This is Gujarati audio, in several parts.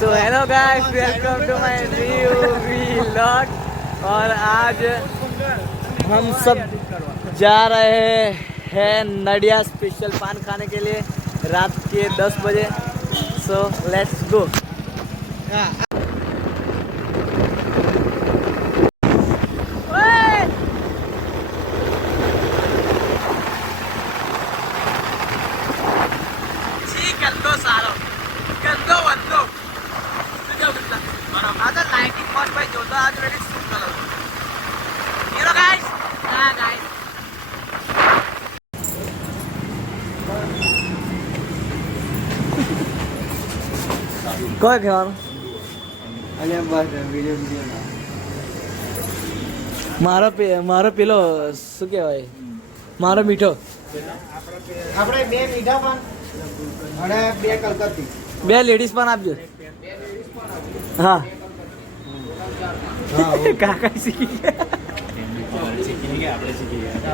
तो hello guys, welcome to my new vlog. और आज हम सब जा रहे हैं नडिया स्पेशल पान खाने के लिए रात के 10 बजे। So let's go. ગંદો સારો ગંદો વંદો आता लाइटिंग मस्त भाई जो आज रेडी शूट करो हेलो गाइस हां गाइस कोई खेवार अले बस वीडियो ना મારો પેલો શું કહેવાય મારો મીઠો આપણે બે મીઠા પણ અને બે કલકત્તી બે લેડીઝ પણ આપજો હા કાકા શીખી ગયા આપણે શીખી ગયા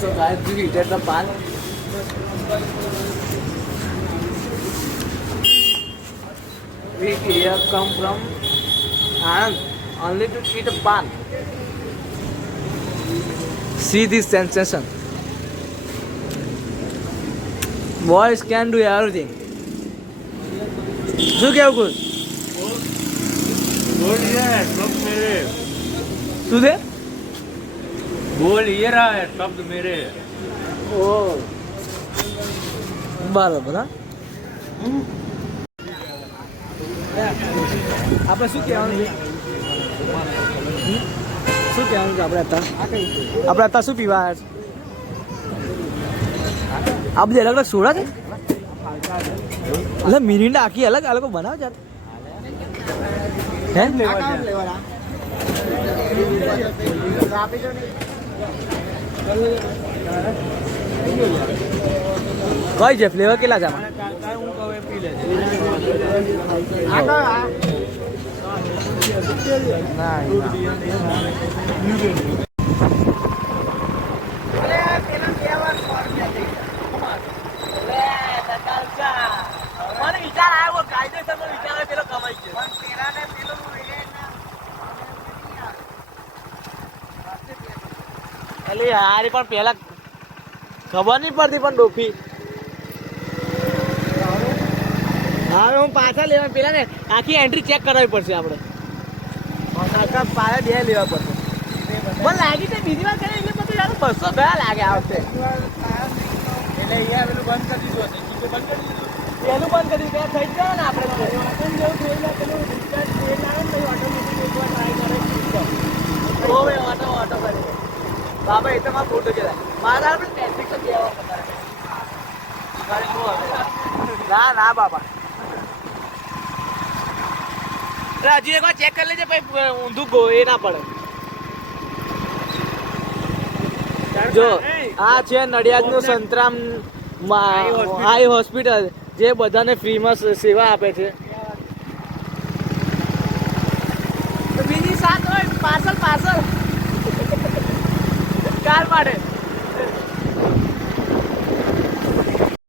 so guys we eated the pan we here come from Anand only to eat a pan. See this sensation. Boys can do everything. શું કેવું કુલ बोल ये शब्द मेरे શું છે बोल ये रहा है शब्द मेरे ઓ બરાબર હા આપણે શું કહેવાનું છે શું કહેવાનું છે આપણે અત્યારે શું પીવા આવ્યા છે આ બધી અલગ અલગ સોડા છે એટલે મિરિંડા આખી અલગ અલગ બનાવે છે હે કઈ છે ફ્લેવર કેટલા છે મને વિચાર આવ્યો કાયદેસર વિચાર પેલો કમાઈ છે એટલે હારી પણ પેલા ખબર નહીં પડતી પણ ડોફી હવે હું પાછા લેવા પેલા ને આખી એન્ટ્રી ચેક કરાવવી પડશે આપણે પાછા બે લેવા પડશે મને લાગી છે બીજી વાર કરે એટલે બધું યાર 200 ગયા લાગે આ વખતે એટલે અહીંયા પેલું બંધ કરી દીધું હશે બંધ કરી દીધું પેલું બંધ કરી દીધું થઈ જ જાય ને આપણે ઓટો કરી બાબા એ તો મારા ફોટો કે મારા આપણે ટ્રાફિક તો ના ના બાબા હજી એકવાર ચેક કરી લેજે ભાઈ ઊંધું ગો એ ના પડે જો આ છે નડિયાદનું સંતરામ આઈ હોસ્પિટલ જે બધાને ફ્રીમાં સેવા આપે છે બીજી સાત હોય પાર્સલ કાર માટે